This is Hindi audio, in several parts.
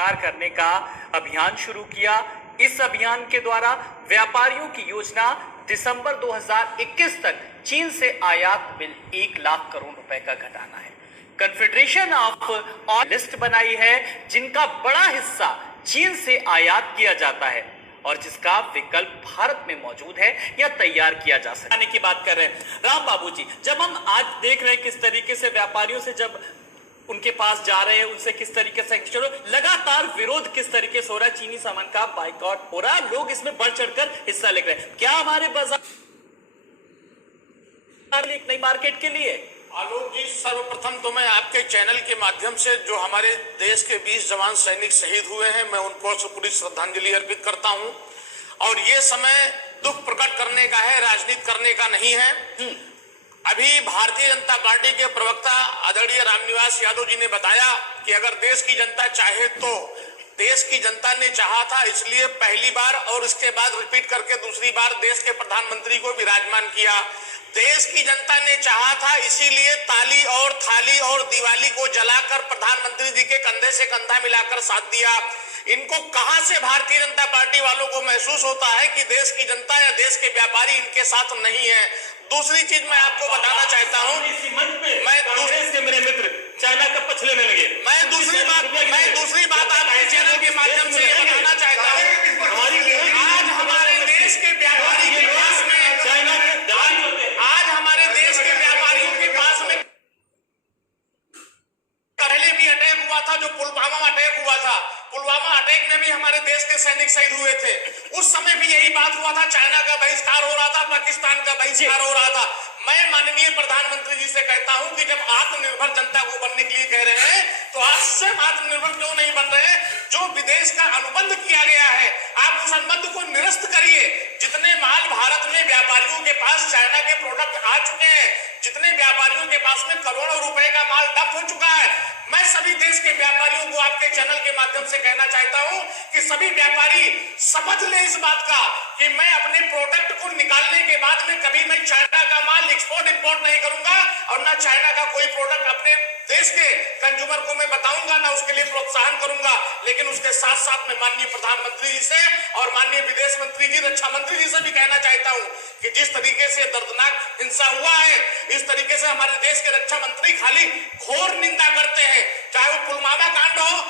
बहिष्कार करने का अभियान शुरू किया। इस अभियान के द्वारा व्यापारियों की योजना दिसंबर 2021 तक चीन से आयात बिल 1 लाख करोड़ रुपए का घटाना है। कन्फेडरेशन ऑफ ऑयल लिस्ट बनाई है जिनका बड़ा हिस्सा चीन से आयात किया जाता है और जिसका विकल्प भारत में मौजूद है या तैयार किया जा सकता है की बात कर रहे हैं। राम बाबू जी, जब हम आज देख रहे हैं किस तरीके से व्यापारियों से जब उनके पास जा रहे हैं, उनसे किस तरीके से चलो लगातार विरोध किस तरीके से हो रहा है, चीनी सामान का बाइकआउट हो रहा है, लोग इसमें बढ़ चढ़कर हिस्सा ले रहे हैं, क्या हमारे बाजार एक नई मार्केट के लिए? आलोक जी, सर्वप्रथम तो मैं आपके चैनल के माध्यम से जो हमारे देश के 20 जवान सैनिक शहीद हुए हैं, मैं उनको पूरी श्रद्धांजलि अर्पित करता हूं। और ये समय दुख प्रकट करने का है, राजनीति करने का नहीं है। अभी भारतीय जनता पार्टी के प्रवक्ता आदरणीय रामनिवास यादव जी ने बताया कि अगर देश की जनता चाहे तो देश की जनता ने चाहा था, इसलिए पहली बार और इसके बाद रिपीट करके दूसरी बार देश के प्रधानमंत्री को विराजमान किया। देश की जनता ने चाहा था, इसीलिए ताली और थाली और दिवाली को जलाकर प्रधानमंत्री जी के कंधे से कंधा मिलाकर साथ दिया। इनको कहां से भारतीय जनता पार्टी वालों को महसूस होता है कि देश की जनता या देश के व्यापारी इनके साथ नहीं है। दूसरी चीज मैं आपको बताना चाहता हूं, मेरे मित्र चाइना का पछले में लगे। मैं दूसरी बात आपके चैनल के माध्यम से ये बताना चाहता हूं, आज हमारे देश के व्यापारी के पास में चाइना के आज हमारे देश के व्यापारियों के पास में पहले भी अटैक हुआ था, जो पुलवामा अटैक हुआ था। पुलवामा अटैक में भी हमारे देश के सैनिक शहीद हुए थे। उस समय भी यही बात हुआ था, चाइना का बहिष्कार हो रहा था, पाकिस्तान का बहिष्कार हो रहा था। मैं माननीय प्रधानमंत्री जी से कहता हूं कि जब आत्मनिर्भर जनता को बनने के लिए कह रहे हैं तो आप स्वयं आत्मनिर्भर क्यों नहीं बन रहे? जो विदेश का अनुबंध किया गया है, आप उस अनुबंध को निरस्त करिए। जितने माल भारत में व्यापारियों के पास चाइना के प्रोडक्ट आ चुके हैं, जितने व्यापारियों के पास में करोड़ों रुपए का माल डंप हो चुका है, मैं सभी देश के व्यापारियों को आपके चैनल के माध्यम से कहना चाहता हूं कि सभी व्यापारी शपथ ले इस बात का कि मैं अपने प्रोडक्ट को निकालने के बाद में कभी मैं चाइना का माल एक्सपोर्ट इंपोर्ट नहीं करूंगा और ना चाइना का कोई प्रोडक्ट अपने देश के कंज्यूमर को मैं बताऊंगा, ना उसके लिए प्रोत्साहन करूंगा। लेकिन उसके साथ साथ मैं माननीय प्रधानमंत्री जी से और माननीय विदेश मंत्री जी, रक्षा मंत्री जी से भी कहना चाहता हूं कि जिस तरीके से दर्दनाक हिंसा हुआ है, इस तरीके से हमारे देश के रक्षा मंत्री खाली घोर निंदा करते हैं, चाहे वो पुलवामा कांड हो,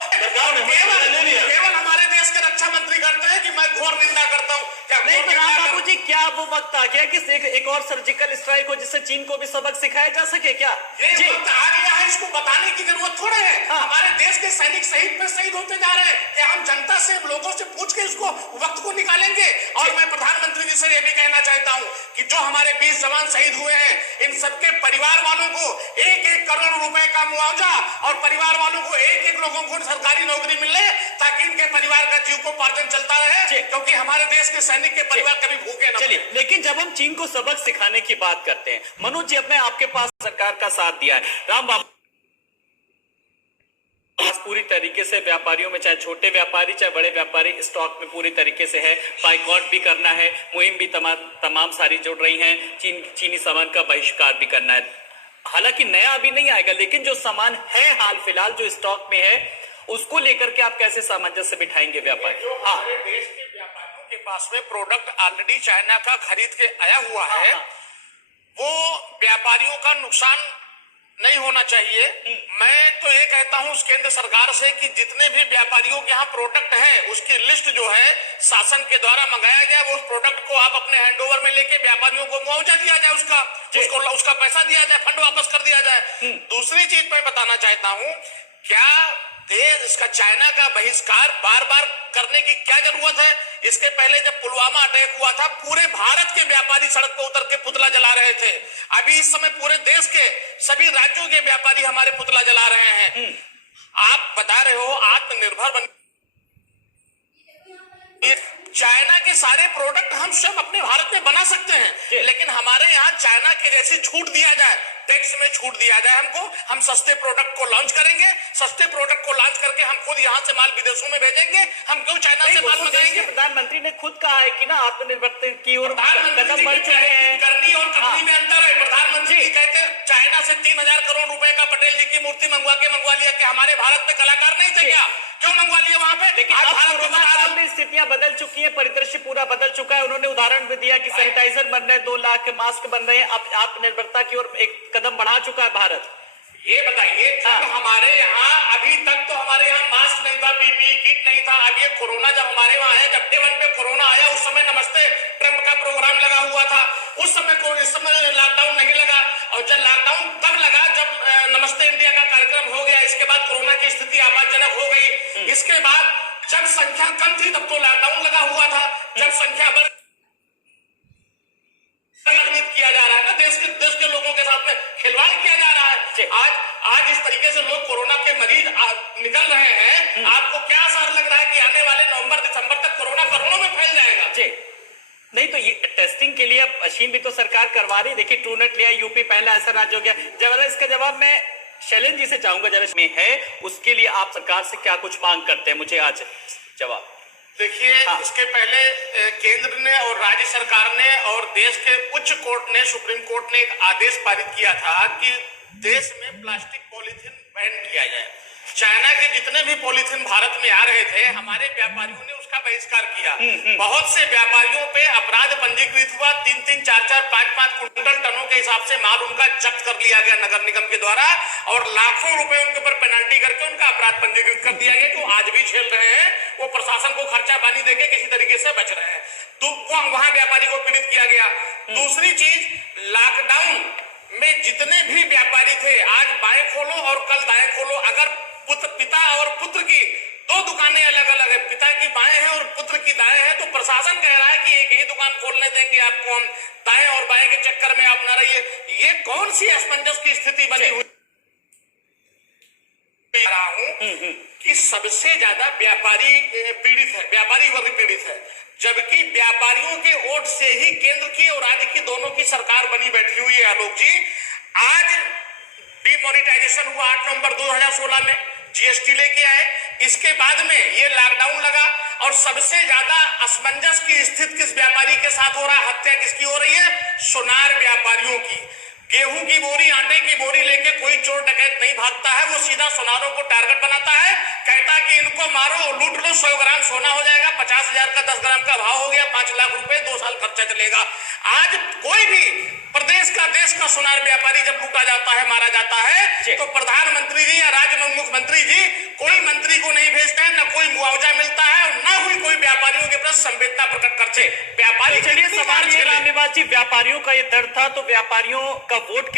केवल हमारे देश के रक्षा मंत्री करते हैं कि मैं घोर निंदा करता हूं। क्या नहीं तो राम बाबू जी, क्या वो वक्त आ गया कि एक और सर्जिकल स्ट्राइक हो जिससे चीन को भी सबक सिखाया जा सके? क्या ये वक्त आ गया है, इसको बताने की जरूरत थोड़े है। हमारे देश के सैनिक शहीद पे शहीद होते जा रहे हैं, क्या हम जनता से, लोगों से पूछ के इसको वक्त को निकालेंगे? और मैं प्रधानमंत्री जी से ये भी कहना चाहता हूँ कि जो हमारे 20 जवान शहीद हुए हैं, इन सबके परिवार वालों को 1-1 करोड़ रुपए का मुआवजा और परिवार वालों को 1-1 लोगों को सरकारी नौकरी मिले ताकि इनके परिवार का जीविकोपार्जन चलता रहे, क्योंकि हमारे देश के सैनिक के परिवार कभी भूखे न चलिए। लेकिन जब हम चीन को सबक सिखाने की बात करते हैं, मनोज जी, अब मैं आपके पास सरकार का साथ दिया है, राम बाबू पूरी तरीके से व्यापारियों में, चाहे छोटे व्यापारी चाहे बड़े व्यापारी, स्टॉक में पूरी तरीके से है, बाइकआउट भी करना है, मुहिम भी तमाम सारी जुड़ रही हैं, चीनी सामान का बहिष्कार भी करना है। हालांकि नया अभी नहीं आएगा, लेकिन जो सामान है हाल फिलहाल जो स्टॉक में है उसको लेकर के आप कैसे सामंजस्य बिठाएंगे व्यापारी? हमारे देश के व्यापारियों के पास में प्रोडक्ट ऑलरेडी चाइना का खरीद के आया हुआ है, वो व्यापारियों का नुकसान नहीं होना चाहिए। मैं तो ये कहता हूं उस केंद्र सरकार से कि जितने भी व्यापारियों के यहाँ प्रोडक्ट है उसकी लिस्ट जो है शासन के द्वारा मंगाया जाए, वो उस प्रोडक्ट को आप अपने हैंडओवर में लेके व्यापारियों को मुआवजा दिया जाए, उसका पैसा दिया जाए, फंड वापस कर दिया जाए। दूसरी चीज मैं बताना चाहता हूँ, क्या देश इसका चाइना का बहिष्कार बार बार करने की क्या जरूरत है? इसके पहले जब पुलवामा अटैक हुआ था, पूरे भारत के व्यापारी सड़क पर उतर के पुतला जला रहे थे। अभी इस समय पूरे देश के सभी राज्यों के व्यापारी हमारे पुतला जला रहे हैं। आप बता रहे हो आत्मनिर्भर बन, चाइना के सारे प्रोडक्ट हम सब अपने भारत में बना सकते हैं, लेकिन हमारे यहाँ चाइना के जैसी छूट दिया जाए, टैक्स में छूट दिया जाए हमको, हम सस्ते प्रोडक्ट को लॉन्च करेंगे, सस्ते प्रोडक्ट को लॉन्च करके हम खुद यहाँ से माल विदेशों में भेजेंगे, हम क्यों चाइना से माल मंगाएंगे? प्रधानमंत्री ने खुद कहा है कि ना आत्मनिर्भरता की ओर कदम बढ़ चुके हैं। करनी और कथनी में अंतर है। प्रधानमंत्री जी कहते हैं चाइना से 3000 करोड़ रुपए का पटेल जी की मूर्ति मंगवा लिया, कि हमारे भारत में कलाकार नहीं थे क्या? क्यों मंगवा लिए वहां पे? लेकिन अब कोरोना काल में स्थितियां बदल चुकी है, परिदृश्य पूरा बदल चुका है। उन्होंने उदाहरण भी दिया कि सैनिटाइजर बन रहे, 2 लाख के मास्क बन रहे हैं। अब आत्मनिर्भरता की ओर एक कदम बढ़ा चुका है भारत। ये बताइए, हमारे यहाँ अभी तक तो हमारे यहाँ मास्क नहीं था, पीपीई किट नहीं था। अब ये कोरोना जब हमारे वहाँ आया, जब डे 1 पे कोरोना आया, उस समय नमस्ते ट्रंप का प्रोग्राम लगा हुआ था। उस समय इस समय लॉकडाउन नहीं लगा, और जब लॉकडाउन तब लगा जब नमस्ते इंडिया का कार्यक्रम हो गया। इसके बाद कोरोना की स्थिति आपातजनक हो गई। इसके बाद जब संख्या कम थी तब तो लॉकडाउन लगा हुआ था। जब संख्या बढ़ किया जा रहा है ना, देश के लोगों के साथ में खिलवाड़ किया जा रहा है। आज इस तरीके से लोग कोरोना के मरीज निकल रहे हैं। आपको क्या असर लग रहा है कि आने वाले नवंबर दिसंबर तक कोरोना करोड़ों में फैल जाएगा? जी नहीं, तो ये टेस्टिंग के लिए अब मशीन भी तो सरकार करवा रही। देखिए ट्रूनेट लिया, यूपी पहला ऐसा राज्य हो गया। जरा इसका जवाब मैं शैलेंद्र जी से चाहूंगा, जरा में है उसके लिए आप सरकार से क्या कुछ मांग करते हैं, मुझे आज जवाब। देखिए, इसके पहले केंद्र ने और राज्य सरकार ने और देश के उच्च कोर्ट ने, सुप्रीम कोर्ट ने एक आदेश पारित किया था कि देश में प्लास्टिक पॉलीथीन बैन किया जाए। चाइना के जितने भी पॉलीथीन भारत में आ रहे थे, हमारे व्यापारियों ने उसका बहिष्कार किया। बहुत से व्यापारियों पे अपराध पंजीकृत हुआ। 3-3, 4-4, 5-5 क्विंटल टनों के हिसाब से माल उनका जब्त कर लिया गया नगर निगम के द्वारा, और लाखों रुपए उनके ऊपर पेनल्टी करके उनका अपराध पंजीकृत कर दिया गया, जो आज भी झेल रहे हैं। वो प्रशासन को खर्चा पानी देके किसी तरीके से बच रहे हैं। तो वहां व्यापारी को पीड़ित किया गया। दूसरी चीज, लॉकडाउन में जितने भी व्यापारी थे, आज बाएं खोलो और कल दाएं खोलो। अगर पिता और पुत्र की 2 दुकानें अलग अलग है, पिता की बाएं है और पुत्र की दाएं है, तो प्रशासन कह रहा है कि एक ही दुकान खोलने देंगे आपको हम, दाएं और बाएं के चक्कर में आप न रहिए। ये कौन सी असमंजस की स्थिति बनी हुई रहा हूं कि सबसे ज्यादा व्यापारी पीड़ित है, व्यापारी वर्ग पीड़ित है, जबकि व्यापारियों के वोट से ही केंद्र की और राज्य की दोनों की सरकार बनी बैठी हुई है। आलोक जी, आज डिमोनेटाइजेशन हुआ 8 नवंबर 2016 में, जीएसटी लेके आए। इसके बाद में ये लॉकडाउन लगा, और सबसे ज्यादा असमंजस की स्थिति किस व्यापारी के साथ हो रहा है? हत्या किसकी हो रही है? सोनार व्यापारियों की। गेहूं की बोरी, आटे की बोरी लेके कोई चोर डकैत नहीं भागता है, वो सीधा सोनारों को टारगेट बनाता है, कहता है कि इनको मारो, लूट लो, 100 ग्राम सोना हो जाएगा, 50,000 का 10 ग्राम का भाव हो गया, 5 लाख रुपए, 2 साल खर्चा चलेगा। आज कोई भी प्रदेश का, देश का सोनार व्यापारी जब लूटा जाता है, मारा जाता है, तो प्रधानमंत्री जी या राज्य में मुख्यमंत्री जी कोई मंत्री को नहीं भेजते हैं, न कोई मुआवजा मिलता है, और न हुई कोई व्यापारियों के प्रति संवेदना प्रकट करते। व्यापारी, चलिए सवाल ये रामनिवास जी, व्यापारियों का ये दर्द था, तो व्यापारियों का वोट